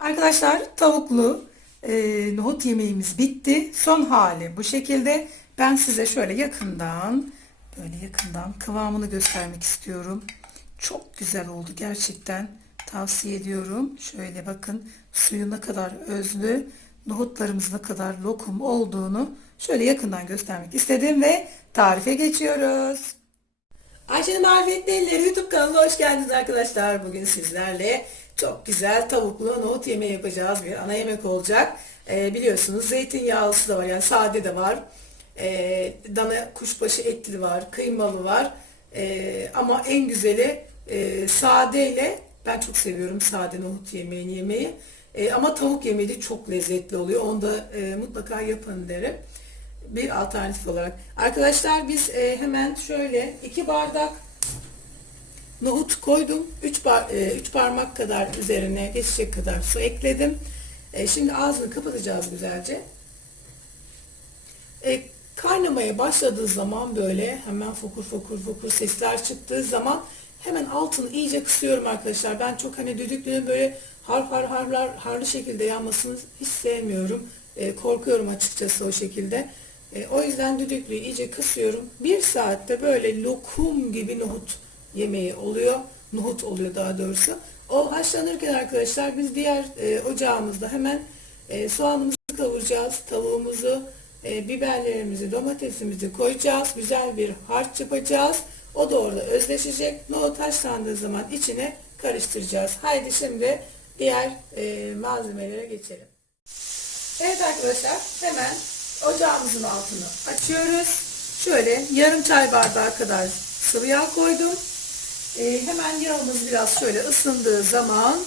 Arkadaşlar tavuklu e, nohut yemeğimiz bitti. Son hali bu şekilde. Ben size şöyle yakından böyle yakından kıvamını göstermek istiyorum. Çok güzel oldu gerçekten. Tavsiye ediyorum. Şöyle bakın suyu ne kadar özlü, nohutlarımız ne kadar lokum olduğunu şöyle yakından göstermek istedim ve tarife geçiyoruz. Ayşe'nin Marifetli Elleri YouTube kanalına hoş geldiniz arkadaşlar. Bugün sizlerle çok güzel tavuklu nohut yemeği yapacağız. Bir ana yemek olacak. Ee, biliyorsunuz zeytinyağlısı da var yani sade de var. Ee, dana kuşbaşı etli var, kıymalı var. Ee, ama en güzeli e, sadeyle ben çok seviyorum sade nohut yemeğini yemeyi. Ee, ama tavuk yemeği de çok lezzetli oluyor. Onu da e, mutlaka yapın derim bir alternatif olarak. Arkadaşlar biz e, hemen şöyle iki bardak nohut koydum. 3 par, e, üç parmak kadar üzerine geçecek kadar su ekledim. E, şimdi ağzını kapatacağız güzelce. E, kaynamaya başladığı zaman böyle hemen fokur fokur fokur sesler çıktığı zaman hemen altını iyice kısıyorum arkadaşlar. Ben çok hani düdüklünün böyle har har harlar harlı şekilde yanmasını hiç sevmiyorum. E, korkuyorum açıkçası o şekilde. E, o yüzden düdüklüyü iyice kısıyorum. Bir saatte böyle lokum gibi nohut yemeği oluyor. Nohut oluyor daha doğrusu. O haşlanırken arkadaşlar biz diğer e, ocağımızda hemen e, soğanımızı kavuracağız. Tavuğumuzu, e, biberlerimizi, domatesimizi koyacağız. Güzel bir harç yapacağız. O da orada özleşecek. Nohut haşlandığı zaman içine karıştıracağız. Haydi şimdi diğer e, malzemelere geçelim. Evet arkadaşlar hemen ocağımızın altını açıyoruz. Şöyle yarım çay bardağı kadar sıvı yağ koydum. Ee, hemen yağımız biraz şöyle ısındığı zaman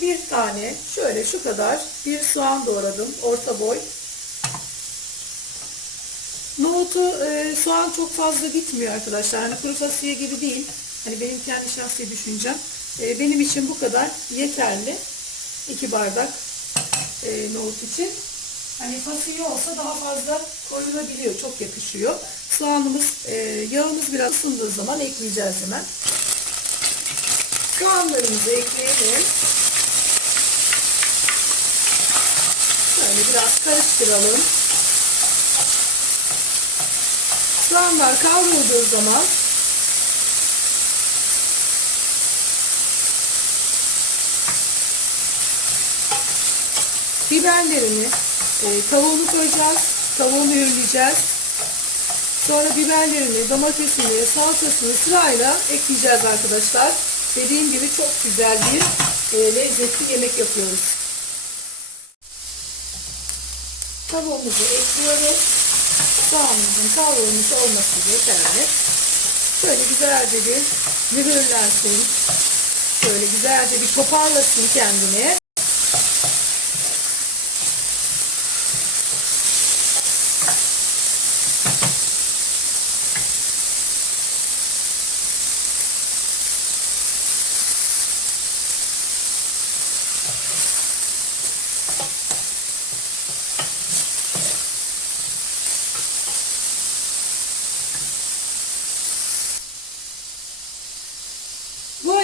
bir tane şöyle şu kadar bir soğan doğradım. Orta boy. Nohutu e, soğan çok fazla gitmiyor arkadaşlar. Hani kuru fasulye gibi değil. Hani benim kendi şahsi düşüncem. E, benim için bu kadar yeterli. 2 bardak e, nohut için. Hani fasulye olsa daha fazla koyulabiliyor. Çok yakışıyor. Soğanımız, e, yağımız biraz ısındığı zaman ekleyeceğiz hemen. Soğanlarımızı ekleyelim. Şöyle biraz karıştıralım. Soğanlar kavrulduğu zaman biberlerini e, tavuğunu koyacağız. Tavuğunu yürüleyeceğiz. Sonra biberlerini, domatesini, salçasını sırayla ekleyeceğiz arkadaşlar. Dediğim gibi çok güzel bir e, lezzetli yemek yapıyoruz. Tavuğumuzu ekliyoruz. Soğanımızın kavrulmuş olması yeterli. Şöyle güzelce bir mühürlensin. Şöyle güzelce bir toparlasın kendini.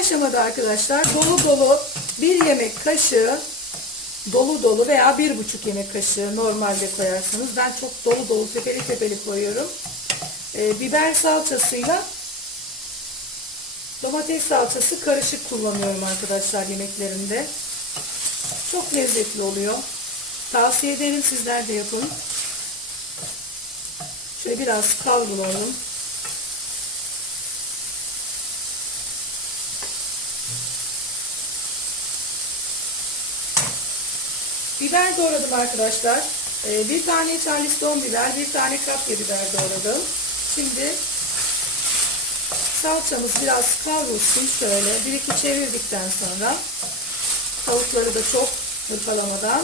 Aşamada arkadaşlar dolu dolu bir yemek kaşığı dolu dolu veya bir buçuk yemek kaşığı normalde koyarsınız. Ben çok dolu dolu tepeli tepeli koyuyorum. Ee, biber salçasıyla domates salçası karışık kullanıyorum arkadaşlar yemeklerimde. Çok lezzetli oluyor. Tavsiye ederim sizler de yapın. Şöyle biraz kavrulalım. Biber doğradım arkadaşlar. Ee, bir tane charleston biber, bir tane kapya biber doğradım. Şimdi salçamız biraz kavrulsun şöyle. Bir iki çevirdikten sonra tavukları da çok hırpalamadan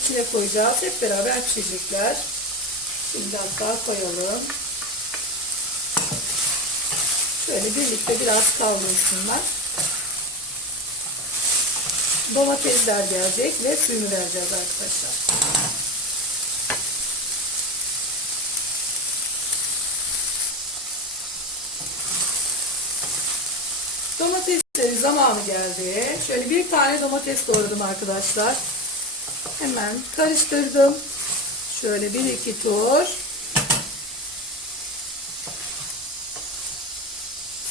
içine koyacağız. Hep beraber pişecekler. Şimdi hatta koyalım. Şöyle birlikte biraz kavrulsunlar domatesler gelecek ve suyunu vereceğiz arkadaşlar. Domatesleri zamanı geldi. Şöyle bir tane domates doğradım arkadaşlar. Hemen karıştırdım. Şöyle bir iki tur.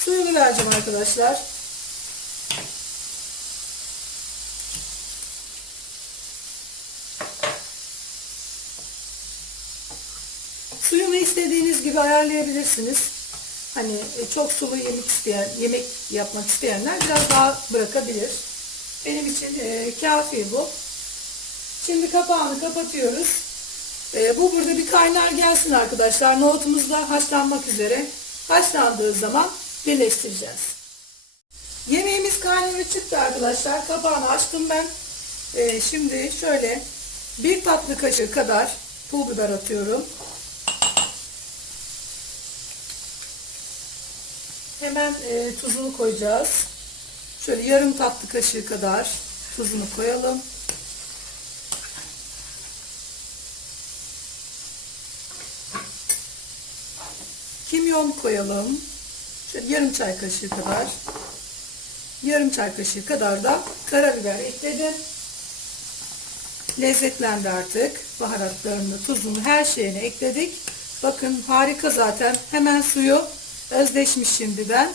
Suyunu vereceğim arkadaşlar. Suyunu istediğiniz gibi ayarlayabilirsiniz. Hani e, çok sulu yemek isteyen, yemek yapmak isteyenler biraz daha bırakabilir. Benim için e, kafi bu. Şimdi kapağını kapatıyoruz. E, bu burada bir kaynar gelsin arkadaşlar. Nohutumuz da haşlanmak üzere. Haşlandığı zaman birleştireceğiz. Yemeğimiz kaynıyor çıktı arkadaşlar. Kapağını açtım ben. E, şimdi şöyle bir tatlı kaşığı kadar pul biber atıyorum. Hemen e, tuzunu koyacağız. Şöyle yarım tatlı kaşığı kadar tuzunu koyalım. Kimyon koyalım. Şöyle yarım çay kaşığı kadar. Yarım çay kaşığı kadar da karabiber ekledim. Lezzetlendi artık. Baharatlarını, tuzunu, her şeyini ekledik. Bakın harika zaten. Hemen suyu özleşmiş şimdiden.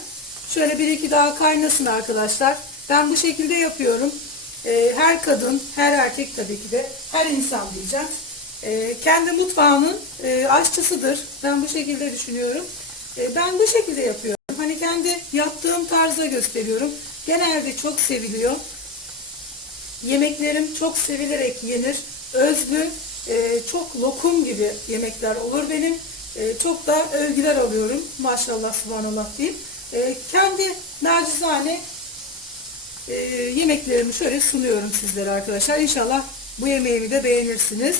Şöyle bir iki daha kaynasın arkadaşlar. Ben bu şekilde yapıyorum. Ee, her kadın, her erkek tabii ki de, her insan diyeceğim. Ee, kendi mutfağının e, aşçısıdır. Ben bu şekilde düşünüyorum. Ee, ben bu şekilde yapıyorum. Hani kendi yaptığım tarzda gösteriyorum. Genelde çok seviliyor. Yemeklerim çok sevilerek yenir. Özlü, e, çok lokum gibi yemekler olur benim. E, çok da övgüler alıyorum. Maşallah, subhanallah diyeyim. E, kendi nacizane e, yemeklerimi şöyle sunuyorum sizlere arkadaşlar. İnşallah bu yemeğimi de beğenirsiniz.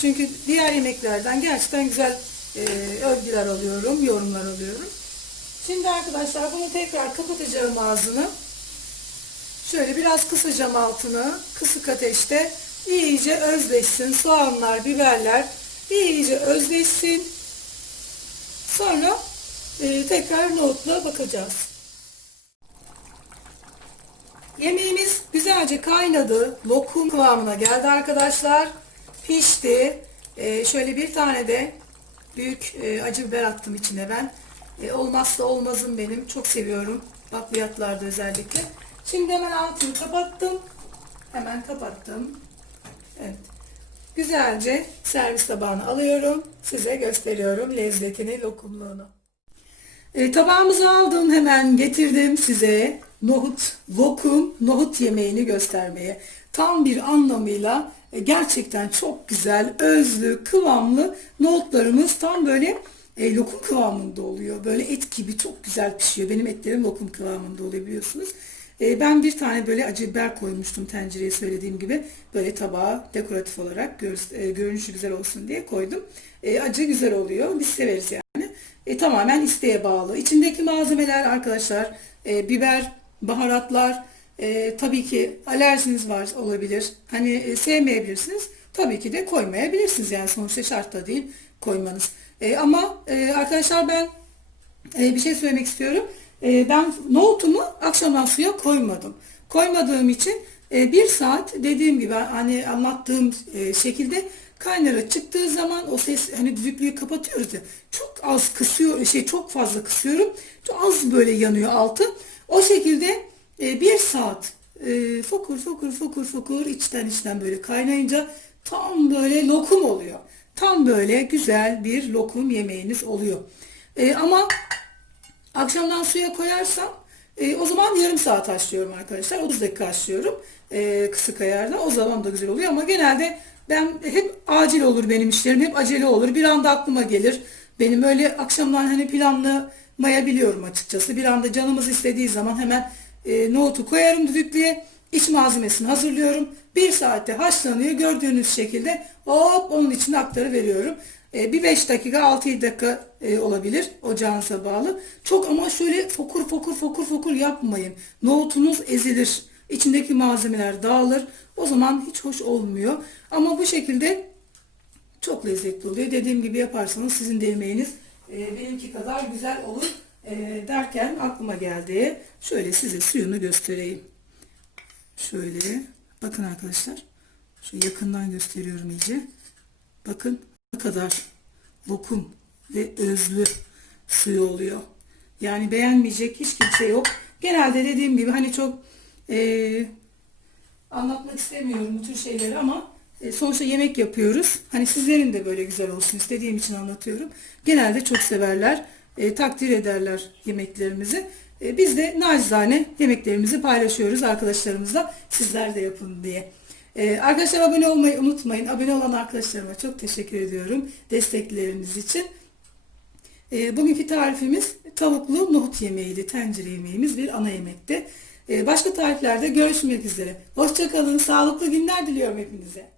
Çünkü diğer yemeklerden gerçekten güzel e, övgüler alıyorum, yorumlar alıyorum. Şimdi arkadaşlar bunu tekrar kapatacağım ağzını. Şöyle biraz kısacağım altını. Kısık ateşte iyice özleşsin. Soğanlar, biberler iyice özleşsin. Sonra e, tekrar nohutla bakacağız. Yemeğimiz güzelce kaynadı. Lokum kıvamına geldi arkadaşlar. Pişti. E, şöyle bir tane de büyük e, acı biber attım içine ben. E, olmazsa olmazım benim. Çok seviyorum. Bakliyatlarda özellikle. Şimdi hemen altını kapattım. Hemen kapattım. Evet. Güzelce servis tabağına alıyorum. Size gösteriyorum lezzetini, lokumluğunu. E, tabağımızı aldım hemen getirdim size nohut, lokum, nohut yemeğini göstermeye. Tam bir anlamıyla e, gerçekten çok güzel, özlü, kıvamlı nohutlarımız tam böyle e, lokum kıvamında oluyor. Böyle et gibi çok güzel pişiyor. Benim etlerim lokum kıvamında oluyor biliyorsunuz. E, ben bir tane böyle acı biber koymuştum tencereye söylediğim gibi. Böyle tabağa dekoratif olarak gör, e, görünüşü güzel olsun diye koydum. E, acı güzel oluyor. Biz severiz yani. E, tamamen isteğe bağlı. İçindeki malzemeler arkadaşlar e, biber, baharatlar, e, tabii ki alerjiniz var olabilir. Hani e, sevmeyebilirsiniz. Tabii ki de koymayabilirsiniz. Yani sonuçta şart da değil koymanız. E, ama e, arkadaşlar ben e, bir şey söylemek istiyorum. E, ben nohutumu akşamdan suya koymadım. Koymadığım için e, bir saat dediğim gibi hani anlattığım e, şekilde kaynara çıktığı zaman o ses hani düdüklüyü kapatıyoruz ya çok az kısıyor şey çok fazla kısıyorum. Çok az böyle yanıyor altı. O şekilde e, bir saat e, fokur fokur fokur fokur içten içten böyle kaynayınca tam böyle lokum oluyor. Tam böyle güzel bir lokum yemeğiniz oluyor. E, ama akşamdan suya koyarsam e, o zaman yarım saat haşlıyorum arkadaşlar. 30 dakika haşlıyorum e, kısık ayarda. O zaman da güzel oluyor ama genelde ben hep acil olur benim işlerim. Hep acele olur. Bir anda aklıma gelir. Benim öyle akşamdan hani planlamayabiliyorum açıkçası. Bir anda canımız istediği zaman hemen e, nohutu koyarım düdüklüye. İç malzemesini hazırlıyorum. Bir saatte haşlanıyor. Gördüğünüz şekilde hop onun içine aktarı veriyorum. E, bir 5 dakika 6-7 dakika e, olabilir ocağınıza bağlı. Çok ama şöyle fokur fokur fokur fokur yapmayın. Nohutunuz ezilir. İçindeki malzemeler dağılır. O zaman hiç hoş olmuyor. Ama bu şekilde çok lezzetli oluyor. Dediğim gibi yaparsanız sizin de yemeğiniz e, benimki kadar güzel olur. Ee, derken aklıma geldi. Şöyle size suyunu göstereyim. Şöyle bakın arkadaşlar. Şu yakından gösteriyorum iyice. Bakın ne kadar lokum ve özlü suyu oluyor. Yani beğenmeyecek hiç kimse yok. Genelde dediğim gibi hani çok eee, anlatmak istemiyorum bu tür şeyleri ama e, sonuçta yemek yapıyoruz. Hani sizlerin de böyle güzel olsun istediğim için anlatıyorum. Genelde çok severler, e, takdir ederler yemeklerimizi. E, biz de nacizane yemeklerimizi paylaşıyoruz arkadaşlarımızla. Sizler de yapın diye. E, arkadaşlar abone olmayı unutmayın. Abone olan arkadaşlarıma çok teşekkür ediyorum destekleriniz için. E, bugünkü tarifimiz tavuklu nohut yemeğiydi. Tencere yemeğimiz bir ana yemekti. E, başka tariflerde görüşmek üzere. Hoşçakalın. Sağlıklı günler diliyorum hepinize.